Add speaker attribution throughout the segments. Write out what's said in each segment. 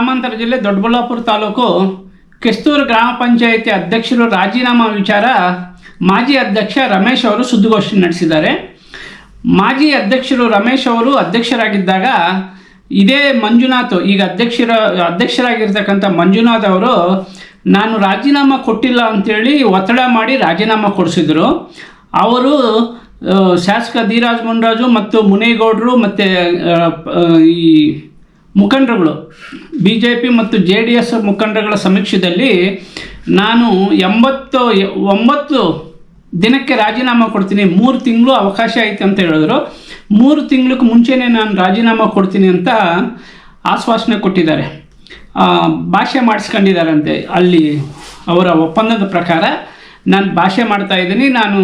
Speaker 1: ಗ್ರಾಮಾಂತರ ಜಿಲ್ಲೆ ದೊಡ್ಡಬಳ್ಳಾಪುರ ತಾಲೂಕು ಕೆಸ್ತೂರು ಗ್ರಾಮ ಪಂಚಾಯಿತಿ ಅಧ್ಯಕ್ಷರು ರಾಜೀನಾಮಾ ವಿಚಾರ ಮಾಜಿ ಅಧ್ಯಕ್ಷ ರಮೇಶ್ ಅವರು ಸುದ್ದಿಗೋಷ್ಠಿ ನಡೆಸಿದ್ದಾರೆ. ಮಾಜಿ ಅಧ್ಯಕ್ಷರು ರಮೇಶ್ ಅವರು ಅಧ್ಯಕ್ಷರಾಗಿದ್ದಾಗ ಇದೇ ಮಂಜುನಾಥ್, ಈಗ ಅಧ್ಯಕ್ಷರ, ಅಧ್ಯಕ್ಷರಾಗಿರ್ತಕ್ಕಂಥ ಮಂಜುನಾಥ್ ಅವರು, ನಾನು ರಾಜೀನಾಮೆ ಕೊಟ್ಟಿಲ್ಲ ಅಂತೇಳಿ ಒತ್ತಡ ಮಾಡಿ ರಾಜೀನಾಮೆ ಕೊಡಿಸಿದರು. ಅವರು ಶಾಸಕ ಧೀರಾಜ್ ಮುನ್ರಾಜು ಮತ್ತು ಮುನೇಗೌಡರು ಮತ್ತು ಈ ಮುಖಂಡರುಗಳು. ಬಿ ಜೆ ಪಿ ಮತ್ತು ಜೆ ಡಿ ಎಸ್ ಮುಖಂಡರುಗಳ ಸಮೀಕ್ಷೆಯಲ್ಲಿ ನಾನು ಎಂಬತ್ತು, ಒಂಬತ್ತು ದಿನಕ್ಕೆ ರಾಜೀನಾಮೆ ಕೊಡ್ತೀನಿ. ಮೂರು ತಿಂಗಳು ಅವಕಾಶ ಐತೆ ಅಂತ ಹೇಳಿದ್ರು. ಮೂರು ತಿಂಗಳಿಗೆ ಮುಂಚೆನೇ ನಾನು ರಾಜೀನಾಮೆ ಕೊಡ್ತೀನಿ ಅಂತ ಆಶ್ವಾಸನೆ ಕೊಟ್ಟಿದ್ದಾರೆ. ಭಾಷೆ ಮಾಡಿಸ್ಕೊಂಡಿದ್ದಾರಂತೆ ಅಲ್ಲಿ ಅವರ ಒಪ್ಪಂದದ ಪ್ರಕಾರ. ನಾನು ಭಾಷೆ ಮಾಡ್ತಾ ಇದ್ದೀನಿ. ನಾನು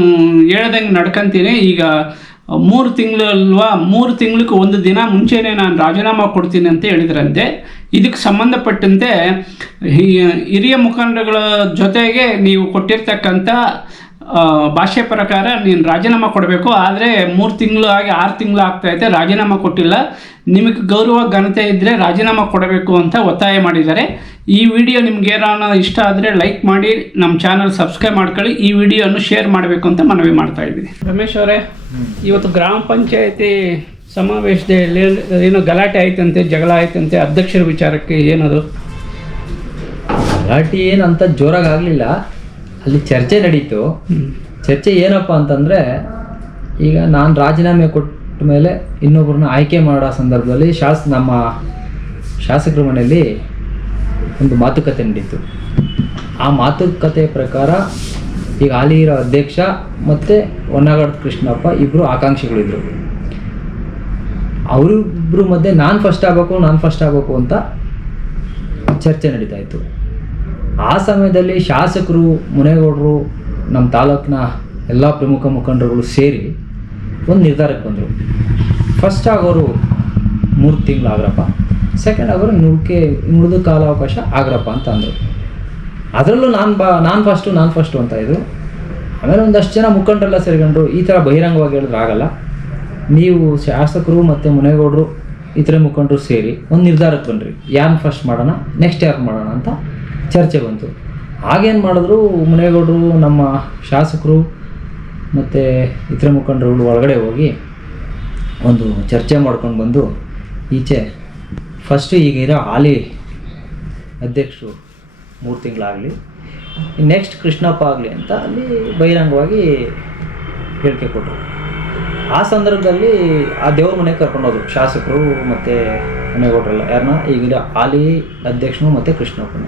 Speaker 1: ಹೇಳ್ದಂಗೆ ನಡ್ಕೊತೀನಿ. ಈಗ ಮೂರು ತಿಂಗಳಲ್ವಾ, ಮೂರು ತಿಂಗಳಿಗೆ ಒಂದು ದಿನ ಮುಂಚೆನೇ ನಾನು ರಾಜೀನಾಮೆ ಕೊಡ್ತೀನಿ ಅಂತ ಹೇಳಿದ್ರಂತೆ. ಇದಕ್ಕೆ ಸಂಬಂಧಪಟ್ಟಂತೆ ಹಿರಿಯ ಮುಖಂಡಗಳ ಜೊತೆಗೆ ನೀವು ಕೊಟ್ಟಿರ್ತಕ್ಕಂಥ ಭಾಷೆ ಪ್ರಕಾರ ನೀನು ರಾಜೀನಾಮೆ ಕೊಡಬೇಕು, ಆದರೆ ಮೂರು ತಿಂಗಳು ಆಗಿ ಆರು ತಿಂಗಳು ಆಗ್ತಾಯಿದೆ ರಾಜೀನಾಮೆ ಕೊಟ್ಟಿಲ್ಲ. ನಿಮಗೆ ಗೌರವ ಘನತೆ ಇದ್ದರೆ ರಾಜೀನಾಮೆ ಕೊಡಬೇಕು ಅಂತ ಒತ್ತಾಯ ಮಾಡಿದ್ದಾರೆ. ಈ ವಿಡಿಯೋ ನಿಮ್ಗೆ ಏನಾನ ಇಷ್ಟ ಆದರೆ ಲೈಕ್ ಮಾಡಿ ನಮ್ಮ ಚಾನಲ್ ಸಬ್ಸ್ಕ್ರೈಬ್ ಮಾಡ್ಕೊಳ್ಳಿ. ಈ ವಿಡಿಯೋನು ಶೇರ್ ಮಾಡಬೇಕು ಅಂತ ಮನವಿ ಮಾಡ್ತಾ ಇದ್ದೀನಿ. ರಮೇಶ್ ಅವರೇ ಇವತ್ತು ಗ್ರಾಮ ಪಂಚಾಯತಿ ಸಮಾವೇಶದಲ್ಲಿ ಏನು ಗಲಾಟೆ ಆಯ್ತಂತೆ ಜಗಳ ಆಯ್ತಂತೆ ಅಧ್ಯಕ್ಷರ ವಿಚಾರಕ್ಕೆ ಏನದು?
Speaker 2: ಗಲಾಟೆ ಏನಂತ ಜೋರಾಗಿ ಆಗಲಿಲ್ಲ. ಅಲ್ಲಿ ಚರ್ಚೆ ನಡೀತು. ಚರ್ಚೆ ಏನಪ್ಪ ಅಂತಂದರೆ ಈಗ ನಾನು ರಾಜೀನಾಮೆ ಕೊಟ್ಟ ಮೇಲೆ ಇನ್ನೊಬ್ಬರನ್ನ ಆಯ್ಕೆ ಮಾಡೋ ಸಂದರ್ಭದಲ್ಲಿ ಶಾಸ್ ನಮ್ಮ ಶಾಸಕರ ಮನೆಯಲ್ಲಿ ಒಂದು ಮಾತುಕತೆ ನಡೀತು. ಆ ಮಾತುಕತೆ ಪ್ರಕಾರ ಈಗ ಹಾಲಿ ಇರೋ ಅಧ್ಯಕ್ಷ ಮತ್ತು ಹೊನ್ನಗಡ್ ಕೃಷ್ಣಪ್ಪ ಇಬ್ಬರು ಆಕಾಂಕ್ಷಿಗಳಿದ್ರು. ಅವರಿಬ್ಬರು ಮಧ್ಯೆ ನಾನು ಫಸ್ಟ್ ಆಗಬೇಕು, ನಾನು ಫಸ್ಟ್ ಆಗಬೇಕು ಅಂತ ಚರ್ಚೆ ನಡೀತಾ ಇತ್ತು. ಆ ಸಮಯದಲ್ಲಿ ಶಾಸಕರು, ಮುನೇಗೌಡರು ನಮ್ಮ ತಾಲೂಕಿನ ಎಲ್ಲ ಪ್ರಮುಖ ಮುಖಂಡರುಗಳು ಸೇರಿ ಒಂದು ನಿರ್ಧಾರಕ್ಕೆ ಬಂದರು. ಫಸ್ಟ್ ಆಗೋರು ಮೂರು ತಿಂಗಳು ಆಗ್ರಪ್ಪ ಸೆಕೆಂಡ್ ಅವರು ನುಡ್ಕೆ ನುಡಿದು ಕಾಲಾವಕಾಶ ಆಗ್ರಪ್ಪ ಅಂತ ಅಂದರು. ಅದರಲ್ಲೂ ನಾನು ಬಾ, ನಾನು ಫಸ್ಟು ನಾನು ಫಸ್ಟು ಅಂತ ಇದು. ಆಮೇಲೆ ಒಂದಷ್ಟು ಜನ ಮುಖಂಡರೆಲ್ಲ ಸೇರ್ಕೊಂಡ್ರು. ಈ ಥರ ಬಹಿರಂಗವಾಗಿ ಹೇಳಿದ್ರೆ ಆಗಲ್ಲ. ನೀವು ಶಾಸಕರು ಮತ್ತು ಮುನೇಗೌಡರು, ಇತರೆ ಮುಖಂಡರು ಸೇರಿ ಒಂದು ನಿರ್ಧಾರಕ್ಕೆ ಬನ್ನಿರಿ ಯಾರು ಫಸ್ಟ್ ಮಾಡೋಣ ನೆಕ್ಸ್ಟ್ ಯಾರು ಮಾಡೋಣ ಅಂತ ಚರ್ಚೆ ಬಂತು. ಆಗೇನು ಮಾಡಿದ್ರು ಮುನೇಗೌಡರು, ನಮ್ಮ ಶಾಸಕರು ಮತ್ತು ಇತರೆ ಮುಖಂಡರುಗಳು ಒಳಗಡೆ ಹೋಗಿ ಒಂದು ಚರ್ಚೆ ಮಾಡ್ಕೊಂಡು ಬಂದು ಈಚೆ ಫಸ್ಟು ಈಗ ಇರೋ ಹಾಲಿ ಅಧ್ಯಕ್ಷರು ಮೂರು ತಿಂಗಳಾಗಲಿ. ನೆಕ್ಸ್ಟ್ ಕೃಷ್ಣಪ್ಪ ಆಗಲಿ ಅಂತ ಅಲ್ಲಿ ಬಹಿರಂಗವಾಗಿ ಹೇಳಿಕೆ ಕೊಟ್ಟರು. ಆ ಸಂದರ್ಭದಲ್ಲಿ ಆ ದೇವ್ರ ಮನೆಗೆ ಕರ್ಕೊಂಡೋದ್ರು ಶಾಸಕರು ಮತ್ತು ಮನೆಗೌಡರೆಲ್ಲ. ಯಾರನ್ನ ಈಗಿರೋ ಹಾಲಿ ಅಧ್ಯಕ್ಷನು ಮತ್ತು ಕೃಷ್ಣಪ್ಪನ.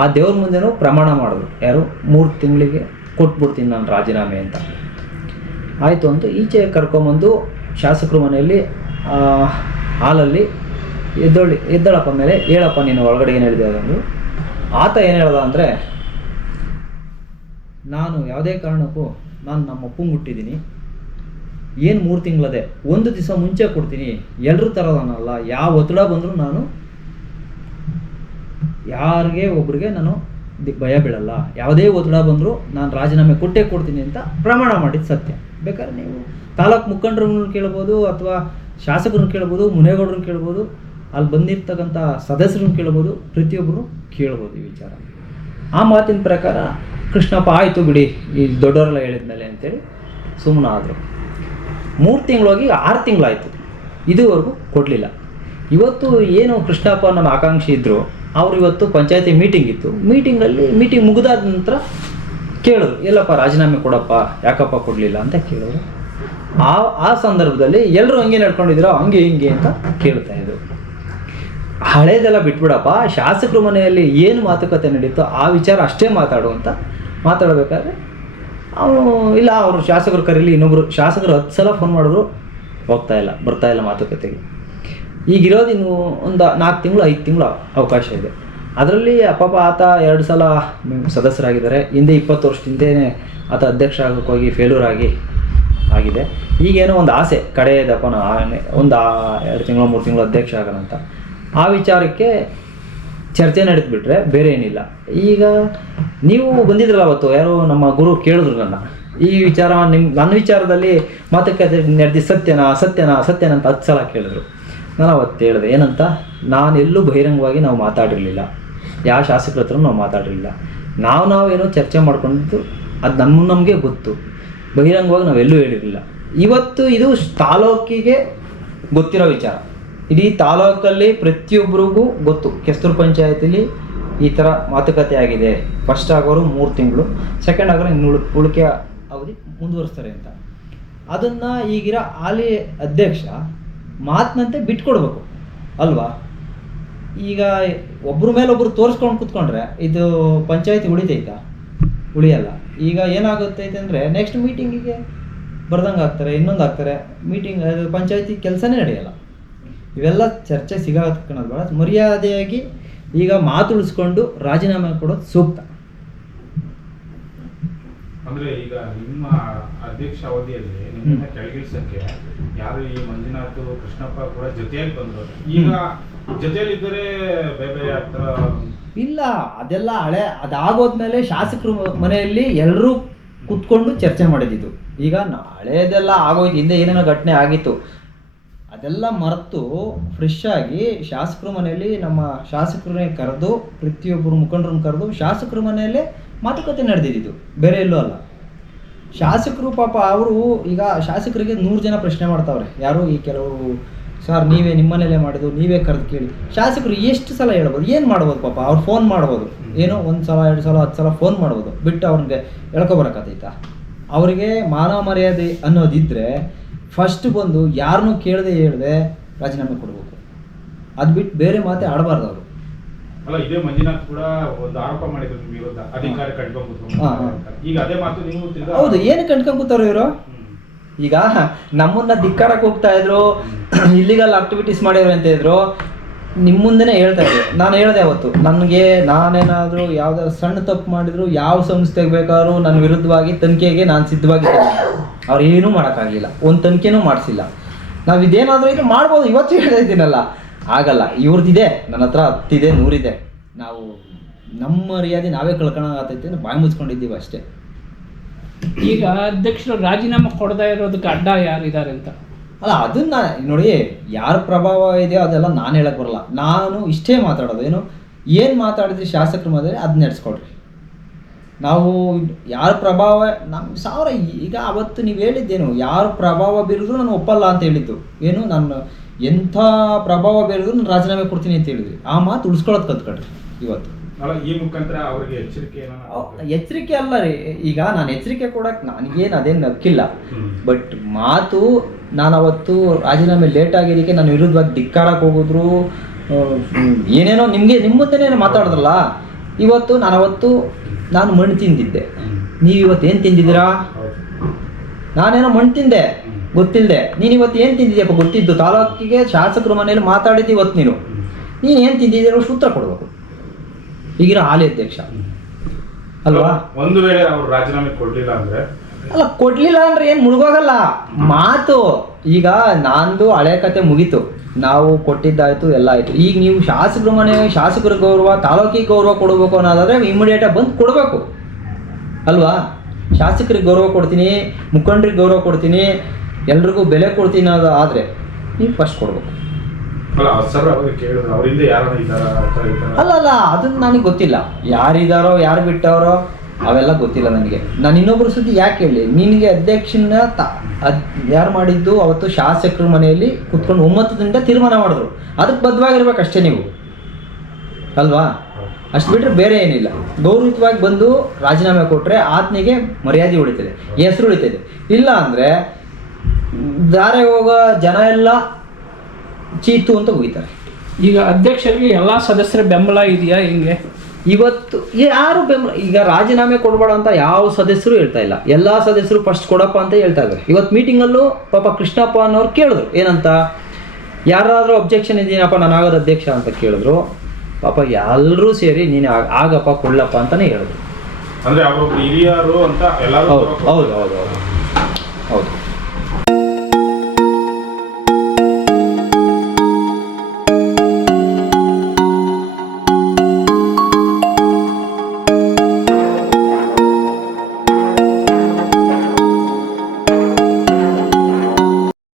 Speaker 2: ಆ ದೇವ್ರ ಮುಂದೆನೂ ಪ್ರಮಾಣ ಮಾಡಿದ್ರು. ಯಾರು? ಮೂರು ತಿಂಗಳಿಗೆ ಕೊಟ್ಬಿಡ್ತೀನಿ ನಾನು ರಾಜೀನಾಮೆ ಅಂತ. ಆಯಿತು ಅಂತ ಈಚೆ ಕರ್ಕೊಂಬಂದು ಶಾಸಕರ ಮನೆಯಲ್ಲಿ ಹಾಲಲ್ಲಿ ಎದ್ದೊಳ್ಳಿ, ಎದ್ದಳಪ್ಪ ಮೇಲೆ, ಹೇಳಪ್ಪ ನೀನು ಒಳಗಡೆ ಏನು ಹೇಳಿದೆ ಅದೊಂದು ಆತ ಏನು ಹೇಳ್ದ ಅಂದರೆ, ನಾನು ಯಾವುದೇ ಕಾರಣಕ್ಕೂ ನಾನು ನಮ್ಮ ಅಪ್ಪಂಗೆ ಹುಟ್ಟಿದ್ದೀನಿ. ಏನು ಮೂರು ತಿಂಗಳದೆ, ಒಂದು ದಿವಸ ಮುಂಚೆ ಕೊಡ್ತೀನಿ. ಎಲ್ಲರೂ ಥರ ನಾನಲ್ಲ ಯಾವ ಒತ್ತಡ ಬಂದರೂ ನಾನು ಯಾರಿಗೆ ಒಬ್ರಿಗೆ ನಾನು ದಿ- ಭಯ ಬೀಳಲ್ಲ. ಯಾವುದೇ ಒತ್ತಡ ಬಂದರೂ ನಾನು ರಾಜೀನಾಮೆ ಕೊಟ್ಟೇ ಕೊಡ್ತೀನಿ ಅಂತ ಪ್ರಮಾಣ ಮಾಡಿದ್ದು ಸತ್ಯ. ಬೇಕಾದ್ರೆ ನೀವು ತಾಲೂಕು ಮುಖಂಡರನ್ನು ಕೇಳ್ಬೋದು ಅಥವಾ ಶಾಸಕರನ್ನು ಕೇಳ್ಬೋದು ಮುನೇಗೌಡರನ್ನು ಕೇಳ್ಬೋದು. ಅಲ್ಲಿ ಬಂದಿರ್ತಕ್ಕಂಥ ಸದಸ್ಯರನ್ನು ಕೇಳ್ಬೋದು, ಪ್ರತಿಯೊಬ್ಬರು ಕೇಳ್ಬೋದು ಈ ವಿಚಾರ. ಆ ಮಾತಿನ ಪ್ರಕಾರ, ಕೃಷ್ಣಪ್ಪ, ಆಯಿತು ಬಿಡಿ, ಈ ದೊಡ್ಡವರೆಲ್ಲ ಹೇಳಿದ್ಮೇಲೆ ಅಂತೇಳಿ ಸುಮ್ಮನೆ ಆದರು ಮೂರು ತಿಂಗಳೋಗಿ ಆರು ತಿಂಗಳಾಯಿತು. ಇದುವರೆಗೂ ಕೊಡಲಿಲ್ಲ. ಇವತ್ತು ಏನು ಕೃಷ್ಣಪ್ಪ ನಮ್ಮ ಆಕಾಂಕ್ಷಿ ಇದ್ದರು ಅವರು ಇವತ್ತು ಪಂಚಾಯತಿ ಮೀಟಿಂಗ್ ಇತ್ತು. ಮೀಟಿಂಗಲ್ಲಿ ಮೀಟಿಂಗ್ ಮುಗಿದಾದ ನಂತರ ಕೇಳಿದ್ರು, ಎಲ್ಲಪ್ಪ, ರಾಜೀನಾಮೆ ಕೊಡಪ್ಪ, ಯಾಕಪ್ಪ ಕೊಡಲಿಲ್ಲ? ಅಂತ ಕೇಳಿದ್ರು. ಆ ಆ ಸಂದರ್ಭದಲ್ಲಿ ಎಲ್ಲರೂ ಹಂಗೆ ನಡ್ಕೊಂಡಿದ್ರು ಹಂಗೆ ಹಿಂಗೆ ಅಂತ ಕೇಳ್ತಾ ಇದ್ರು. ಹಳೇದೆಲ್ಲ ಬಿಟ್ಬಿಡಪ್ಪ, ಶಾಸಕರ ಮನೆಯಲ್ಲಿ ಏನು ಮಾತುಕತೆ ನಡೀತೋ ಆ ವಿಚಾರ ಅಷ್ಟೇ ಮಾತಾಡು ಅಂತ ಮಾತಾಡಬೇಕಾದ್ರೆ ಅವನು ಇಲ್ಲ, ಅವರು ಶಾಸಕರು ಕರೀಲಿ ಇನ್ನೊಬ್ಬರು ಶಾಸಕರು ಹತ್ತು ಸಲ ಫೋನ್ ಮಾಡಿದ್ರು, ಹೋಗ್ತಾ ಇಲ್ಲ, ಬರ್ತಾ ಇಲ್ಲ ಮಾತುಕತೆಗೆ. ಈಗಿರೋದು ಇನ್ನು ಒಂದು ನಾಲ್ಕು ತಿಂಗಳು, ಐದು ತಿಂಗಳು ಅವಕಾಶ ಇದೆ. ಅದರಲ್ಲಿ ಅಪ್ಪಪ್ಪ ಆತ ಎರಡು ಸಲ ಸದಸ್ಯರಾಗಿದ್ದಾರೆ. ಹಿಂದೆ ಇಪ್ಪತ್ತು ವರ್ಷದಿಂದನೇ ಆತ ಅಧ್ಯಕ್ಷ ಆಗೋಕ್ಕೋಗಿ ಹೋಗಿ ಫೇಲ್ಯೂರ್ ಆಗಿ, ಆಗಿದೆ. ಈಗೇನೋ ಒಂದು ಆಸೆ ಕಡೆಯದಪ್ಪ ನಾ ಒಂದು ಎರಡು ತಿಂಗಳು, ಮೂರು ತಿಂಗಳು ಅಧ್ಯಕ್ಷ ಆಗೋಣ ಅಂತ ಆ ವಿಚಾರಕ್ಕೆ ಚರ್ಚೆ ನಡೆದ್ಬಿಟ್ರೆ ಬೇರೆ ಏನಿಲ್ಲ. ಈಗ ನೀವು ಬಂದಿದ್ರಲ್ಲ ಅವತ್ತು, ಯಾರೋ ನಮ್ಮ ಗುರು ಕೇಳಿದ್ರು ನನ್ನ. ಈ ವಿಚಾರ ನಿಮ್ಮ ನನ್ನ ವಿಚಾರದಲ್ಲಿ ಮಾತುಕತೆ ನಡೆದಿ ಸತ್ಯನಾ ಸತ್ಯನಾ ಅಸತ್ಯನ ಅಂತ ಹತ್ತು ಸಲ ಕೇಳಿದ್ರು. ನಾನು ಅವತ್ತು ಹೇಳಿದೆ, ಏನಂತ? ನಾನು ಎಲ್ಲೂ ಬಹಿರಂಗವಾಗಿ ನಾವು ಮಾತಾಡಿರಲಿಲ್ಲ. ಯಾವ ಶಾಸಕರ ಹತ್ರ ನಾವು ಮಾತಾಡಿರಲಿಲ್ಲ. ನಾವು ನಾವೇನೋ ಚರ್ಚೆ ಮಾಡ್ಕೊಂಡಿದ್ದು, ಅದು ನಮ್ಮ, ನಮಗೆ ಗೊತ್ತು. ಬಹಿರಂಗವಾಗಿ ನಾವೆಲ್ಲೂ ಹೇಳಿರಲಿಲ್ಲ. ಇವತ್ತು ಇದು ತಾಲೂಕಿಗೆ ಗೊತ್ತಿರೋ ವಿಚಾರ. ಇಡೀ ತಾಲೂಕಲ್ಲಿ ಪ್ರತಿಯೊಬ್ಬರಿಗೂ ಗೊತ್ತು. ಕೆಸ್ತೂರು ಪಂಚಾಯತಿಲಿ ಈ ಥರ ಮಾತುಕತೆ ಆಗಿದೆ. ಫಸ್ಟ್ ಆಗೋರು ಮೂರು ತಿಂಗಳು ಸೆಕೆಂಡ್ ಆಗೋರು ಇನ್ನು ಉಳ್ ಉಳಿಕೆ ಅವಧಿ ಮುಂದುವರಿಸ್ತಾರೆ ಅಂತ. ಅದನ್ನು ಈಗಿರೋ ಹಾಲಿ ಅಧ್ಯಕ್ಷ ಮಾತಿನಂತೆ ಬಿಟ್ಕೊಡ್ಬೇಕು. ಅಲ್ವಾ? ಈಗ ಒಬ್ಬರ ಮೇಲೆ ಒಬ್ರು ತೋರಿಸ್ಕೊಂಡು ಕೂತ್ಕೊಂಡ್ರೆ ಇದು ಪಂಚಾಯತಿ ಉಳಿತೈತಾ? ಉಳಿಯಲ್ಲ. ಈಗ ಏನಾಗುತ್ತೈತೆ ಅಂದರೆ ನೆಕ್ಸ್ಟ್ ಮೀಟಿಂಗಿಗೆ ಬರ್ದಂಗೆ ಆಗ್ತಾರೆ ಇನ್ನೊಂದು ಆಗ್ತಾರೆ ಮೀಟಿಂಗ್ ಪಂಚಾಯತಿ ಕೆಲಸನೇ ನಡೆಯಲ್ಲ. ಇವೆಲ್ಲ ಚರ್ಚೆ ಸಿಗಾಕನ್ನೋದು ಬೇಡ ಮರ್ಯಾದೆಯಾಗಿ ಈಗ ಮಾತು ಉಳಿಸ್ಕೊಂಡು ರಾಜೀನಾಮೆ ಕೊಡೋದು ಸೂಕ್ತ.
Speaker 3: ಅಂದ್ರೆ ಈಗ ನಿಮ್ಮ ಅಧ್ಯಕ್ಷ ಅವಧಿಯಲ್ಲಿ ನಿಮ್ಮನ್ನ ಕೆಳಗಿಳಿಸಕ್ಕೆ ಯಾರು ಈ ಮಂಜುನಾಥ್ ಕೃಷ್ಣಪ್ಪ ಕೂಡ ಜೊತೆಯಾಗಿ ಬಂದ್ರು ಈಗ ಜೊತೆಯಲ್ಲಿದ್ದರೆ ಬೇರೆ ಬೇರೆ ಆಗ್ತಾರ
Speaker 2: ಇಲ್ಲ ಅದೆಲ್ಲ ಹಳೆ ಅದಾಗೋದ್ಮೇಲೆ ಶಾಸಕರು ಮನೆಯಲ್ಲಿ ಎಲ್ಲರೂ ಕುತ್ಕೊಂಡು ಚರ್ಚೆ ಮಾಡಿದ್ದು ಈಗ ಹಳೇದೆಲ್ಲ ಆಗೋಯ್ತು ಹಿಂದೆ ಏನೇನೋ ಘಟನೆ ಆಗಿತ್ತು. ಅದೆಲ್ಲ ಮರೆತು ಫ್ರೆಶ್ ಆಗಿ ಶಾಸಕರ ಮನೆಯಲ್ಲಿ ನಮ್ಮ ಶಾಸಕರನ್ನೇ ಕರೆದು, ಪ್ರತಿಯೊಬ್ಬರು ಮುಖಂಡರನ್ನ ಕರೆದು ಶಾಸಕರ ಮನೆಯಲ್ಲೇ ಮಾತುಕತೆ ನಡೆದಿದ್ದು ಬೇರೆ ಎಲ್ಲೂ ಅಲ್ಲ. ಶಾಸಕರು ಪಾಪ ಅವರು ಈಗ ಶಾಸಕರಿಗೆ ನೂರು ಜನ ಪ್ರಶ್ನೆ ಮಾಡ್ತಾವ್ರೆ. ಯಾರು ಈ ಕೆಲವರು, ಸರ್, ನೀವೇ ನಿಮ್ಮನೇಲೆ ಮಾಡಿದ್ದು, ನೀವೇ ಕರೆದು ಕೇಳಿ. ಶಾಸಕರು ಎಷ್ಟು ಸಲ ಹೇಳ್ಬೋದು? ಏನು ಮಾಡ್ಬೋದು ಪಾಪ? ಅವ್ರು ಫೋನ್ ಮಾಡ್ಬೋದು. ಏನೋ ಒಂದು ಸಲ, ಎರಡು ಸಲ, ಹತ್ತು ಸಲ ಫೋನ್ ಮಾಡ್ಬೋದು. ಬಿಟ್ಟು ಅವ್ರಿಗೆ ಹೇಳ್ಕೊಬರಕತ್ತೈತಾ ಅವರಿಗೆ ಮಾನವ ಮರ್ಯಾದೆ ಅನ್ನೋದಿದ್ರೆ ಫಸ್ಟ್ ಬಂದು ಯಾರನ್ನೂ ಕೇಳದೆ ಹೇಳ್ದೆ ರಾಜೀನಾಮೆ ಕೊಡಬೇಕು. ಅದು ಬಿಟ್ಟು ಬೇರೆ ಮಾತೆ ಆಡಬಾರ್ದು ಅವರು.
Speaker 3: ಅಲ್ಲ ಇದೇ ಮಂಜುನಾಥ್ ಕೂಡ ಒಂದು ಆರೋಪ ಮಾಡಿದ್ರು ವಿರುದ್ಧ ಅಧಿಕಾರ. ಈಗ ಅದೇ ಮಾತು ನೀವು
Speaker 2: ಹೌದು ಏನು ಕಂಡ್ಕೊಂಡ್ಕೂತಾರೋ ಇವರು? ಈಗ ನಮ್ಮನ್ನ ಧಿಕ್ಕಾರಕ್ಕೆ ಹೋಗ್ತಾ ಇದ್ರು ಇಲ್ಲಿಗಲ್ ಆಕ್ಟಿವಿಟೀಸ್ ಮಾಡಿದ್ರು ಅಂತ ಇದ್ರು ನಿಮ್ಮ ಮುಂದೆನೇ ಹೇಳ್ತಾ ಇದ್ರು. ನಾನು ಹೇಳಿದೆ ಅವತ್ತು ನನಗೆ ನಾನೇನಾದರೂ ಯಾವ್ದಾದ್ರು ಸಣ್ಣ ತಪ್ಪು ಮಾಡಿದ್ರು ಯಾವ ಸಂಸ್ಥೆಗೆ ಬೇಕಾದ್ರೂ ನನ್ನ ವಿರುದ್ಧವಾಗಿ ತನಿಖೆಗೆ ನಾನು ಸಿದ್ಧವಾಗಿದ್ದೇನೆ ಅವ್ರು ಏನೂ ಮಾಡೋಕ್ಕಾಗಲಿಲ್ಲ. ಒಂದು ತನಿಖೆನೂ ಮಾಡಿಸಿಲ್ಲ. ನಾವು ಇದೇನಾದರೂ ಇದು ಮಾಡ್ಬೋದು ಇವತ್ತು ಹೇಳ್ತಾ ಇದ್ದೀನಲ್ಲ. ಆಗಲ್ಲ ಇವ್ರದ್ದಿದೆ ನನ್ನ ಹತ್ರ ಹತ್ತಿದೆ ನೂರಿದೆ. ನಾವು ನಮ್ಮ ರಿಯಾದಿ ನಾವೇ ಕಳ್ಕೊಳಕತ್ತೈತೆ ಅಂತ ಬಾಯಿ ಮುಚ್ಕೊಂಡಿದ್ದೀವಿ ಅಷ್ಟೇ.
Speaker 1: ಈಗ ಅಧ್ಯಕ್ಷರು ರಾಜೀನಾಮೆ ಕೊಡದೇ ಇರೋದಕ್ಕೆ ಅಡ್ಡ ಯಾರಿದ್ದಾರೆ ಅಂತ?
Speaker 2: ಅಲ್ಲ ಅದನ್ನ ನೋಡಿ ಯಾರ ಪ್ರಭಾವ ಇದೆಯೋ ಅದೆಲ್ಲ ನಾನು ಹೇಳಕ್ ಬರಲ್ಲ. ನಾನು ಇಷ್ಟೇ ಮಾತಾಡೋದು. ಏನು ಏನು ಮಾತಾಡಿದ್ರಿ ಶಾಸಕರ ಮಾದರಿ ಅದು ನಡೆಸ್ಕೊಡ್ರಿ. ನಾವು ಯಾರ ಪ್ರಭಾವ ನಮ್ಮ ಸಾವಿರ ಈಗ ಅವತ್ತು ನೀವು ಹೇಳಿದ್ದೇನು ಯಾರು ಪ್ರಭಾವ ಬೀರಿದ್ರು ನಾನು ಒಪ್ಪಲ್ಲ ಅಂತ ಹೇಳಿದ್ದು. ಏನು ನಾನು ಎಂಥ ಪ್ರಭಾವ ಬೀರಿದ್ರು ನಾನು ರಾಜೀನಾಮೆ ಕೊಡ್ತೀನಿ ಅಂತ ಹೇಳಿದ್ವಿ ಆ ಮಾತು ಉಳಿಸ್ಕೊಳ್ಳೋದು ಕಲ್ತ್ಕೊಳ್ರಿ ಇವತ್ತು.
Speaker 3: ಈ ಮುಖಾಂತರ ಅವ್ರಿಗೆ ಎಚ್ಚರಿಕೆ
Speaker 2: ಎಚ್ಚರಿಕೆ ಅಲ್ಲ ರೀ. ಈಗ ನಾನು ಎಚ್ಚರಿಕೆ ಕೊಡಕ್ಕೆ ನನಗೇನು ಅದೇನು ನಕ್ಕಿಲ್ಲ. ಬಟ್ ಮಾತು ನಾನು ಅವತ್ತು ರಾಜೀನಾಮೆ ಲೇಟ್ ಆಗಿದ್ದಕ್ಕೆ ನಾನು ವಿರುದ್ಧವಾಗಿ ಧಿಕ್ಕಾರಕ್ಕೆ ಹೋಗಿದ್ರು ಏನೇನೋ ನಿಮಗೆ ನಿಮ್ಮ ಮುಂದೆನೇ ಮಾತಾಡಿದ್ರಲ್ಲ? ಇವತ್ತು ನಾನು ಅವತ್ತು ನಾನು ಮಣ್ಣು ತಿಂದಿದ್ದೆ. ನೀವು ಇವತ್ತು ಏನು ತಿಂದಿದ್ದೀರಾ? ನಾನೇನೋ ಮಣ್ಣು ತಿಂದೆ. ಗೊತ್ತಿಲ್ಲದೆ ನೀನು ಇವತ್ತು ಏನು ತಿಂದಿದ್ಯಪ್ಪ? ಗೊತ್ತಿದ್ದು. ತಾಲೂಕಿಗೆ ಶಾಸಕರು ಮನೆಯಲ್ಲಿ ಮಾತಾಡಿದ್ದು ಇವತ್ತು ನೀನು. ನೀನು ಏನು ತಿಂದಿದ್ದೀರ ಸೂತ್ರ ಕೊಡಬೇಕು. ಈಗಿನ ಹಾಲಿ ಅಧ್ಯಕ್ಷ. ಅಲ್ವಾ?
Speaker 3: ಒಂದು ವೇಳೆ ಅವರು ರಾಜೀನಾಮೆ ಕೊಡಲಿಲ್ಲ ಅಂದ್ರೆ
Speaker 2: ಅಲ್ಲ ಕೊಡ್ಲಿಲ್ಲ ಅಂದ್ರೆ ಏನ್ ಮುಳುಗೋಗಲ್ಲ? ಮಾತು. ಈಗ ನಂದು ಹಳೆ ಕತೆ ಮುಗೀತು. ನಾವು ಕೊಟ್ಟಿದ್ದಾಯ್ತು ಎಲ್ಲ ಆಯ್ತು. ಈಗ ನೀವು ಶಾಸಕರ ಮನೆ ಶಾಸಕರ ಗೌರವ ತಾಲೂಕಿಗೆ ಗೌರವ ಕೊಡಬೇಕು ಅನ್ನೋದಾದ್ರೆ ಇಮಿಡಿಯೇಟ್ ಆಗಿ ಬಂದು ಕೊಡಬೇಕು. ಅಲ್ವಾ? ಶಾಸಕರಿಗೆ ಗೌರವ ಕೊಡ್ತೀನಿ ಮುಖಂಡರಿಗೆ ಗೌರವ ಕೊಡ್ತೀನಿ ಎಲ್ರಿಗೂ ಬೆಲೆ ಕೊಡ್ತೀನಿ ಅನ್ನೋದು ಆದರೆ ನೀವು ಫಸ್ಟ್ ಕೊಡ್ಬೇಕು.
Speaker 3: ಅಲ್ಲ
Speaker 2: ಅಲ್ಲ ಅದನ್ನ ನನಗೆ ಗೊತ್ತಿಲ್ಲ. ಯಾರಿದಾರೋ ಯಾರು ಬಿಟ್ಟವರೋ ಅವೆಲ್ಲ ಗೊತ್ತಿಲ್ಲ ನನಗೆ. ನಾನು ಇನ್ನೊಬ್ಬರು ಸುದ್ದಿ ಯಾಕೆ ಹೇಳಿ? ನಿನಗೆ ಅಧ್ಯಕ್ಷನ ತ, ಅದ್ ಯಾರು ಮಾಡಿದ್ದು? ಅವತ್ತು ಶಾಸಕರ ಮನೆಯಲ್ಲಿ ಕುತ್ಕೊಂಡು ಒಮ್ಮತದಿಂದ ತೀರ್ಮಾನ ಮಾಡಿದ್ರು. ಅದಕ್ಕೆ ಬದ್ಧವಾಗಿರ್ಬೇಕು ಅಷ್ಟೇ ನೀವು. ಅಲ್ವಾ? ಅಷ್ಟು ಬಿಟ್ಟರೆ ಬೇರೆ ಏನಿಲ್ಲ. ಗೌರವಿತವಾಗಿ ಬಂದು ರಾಜೀನಾಮೆ ಕೊಟ್ಟರೆ ಆತ್ಮಿಗೆ ಮರ್ಯಾದೆ ಉಳಿತದೆ. ಹೆಸರು ಉಳಿತದೆ. ಇಲ್ಲ ಅಂದರೆ ದಾರೆ ಹೋಗೋ ಜನ ಎಲ್ಲ ಚೀತು ಅಂತ ಹೋಗಿತಾರೆ
Speaker 1: ಈಗ ಅಧ್ಯಕ್ಷರಿಗೆ ಎಲ್ಲ ಸದಸ್ಯರ ಬೆಂಬಲ ಇದೆಯಾ ಹೆಂಗೆ?
Speaker 2: ಇವತ್ತು ಯಾರು ಬೆಂಬಲ ಈಗ ರಾಜೀನಾಮೆ ಕೊಡಬೇಡ ಅಂತ ಯಾವ ಸದಸ್ಯರು ಹೇಳ್ತಾ ಇಲ್ಲ. ಎಲ್ಲ ಸದಸ್ಯರು ಫಸ್ಟ್ ಕೊಡಪ್ಪ ಅಂತ ಹೇಳ್ತಾ ಇದ್ದಾರೆ. ಇವತ್ತು ಮೀಟಿಂಗಲ್ಲೂ ಪಾಪ ಕೃಷ್ಣಪ್ಪ ಅನ್ನೋರು ಕೇಳಿದ್ರು. ಏನಂತ? ಯಾರಾದರೂ ಅಬ್ಜೆಕ್ಷನ್ ಇದೀನಪ್ಪ ನಾನು ಆಗದ ಅಧ್ಯಕ್ಷ ಅಂತ ಕೇಳಿದ್ರು. ಪಾಪ ಎಲ್ಲರೂ ಸೇರಿ ನೀನು ಆಗಪ್ಪ ಕೊಡ್ಲಪ್ಪ ಅಂತಾನೆ ಹೇಳಿದ್ರು.
Speaker 3: ಅಂದರೆ ಅವರು ಹಿರಿಯರು ಅಂತ ಎಲ್ಲರೂ
Speaker 2: ಹೌದು ಹೌದು ಹೌದು ಹೌದು ಹೌದು.